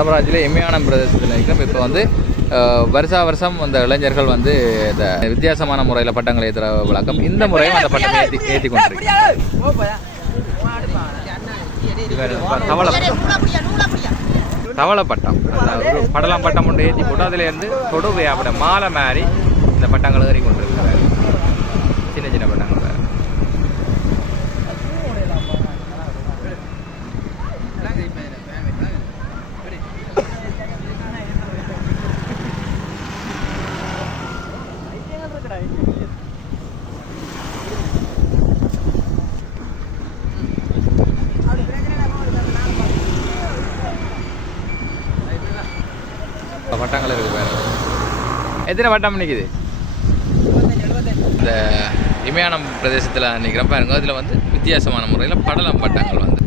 வடபராஜில் எம்மையானம் பிரதேசத்தில் இருக்கிறோம். இப்போ வந்து வருஷம் அந்த இளைஞர்கள் வந்து இந்த வித்தியாசமான முறையில் பட்டங்களை ஏற்றுற வழக்கம். இந்த முறையும் அந்த பட்டம் ஏற்றி கொண்டிருக்கிறார். தவளை பட்டம், ஒரு படலாம் பட்டம் ஒன்று ஏற்றி போட்டு அதுலேருந்து தொடுவை அப்படி மாலை மாதிரி இந்த பட்டங்கள் ஏறி கொண்டிருக்கிறார். சின்ன சின்ன பட்டங்கள் பட்டங்கள் இருக்கு. வேறு எத்தனை பட்டம் நிற்குது? இந்த இமயானம் பிரதேசத்தில் நிற்கிறப்ப பாருங்க. அதில் வந்து வித்தியாசமான முறையில் படலம் பட்டங்கள் வந்து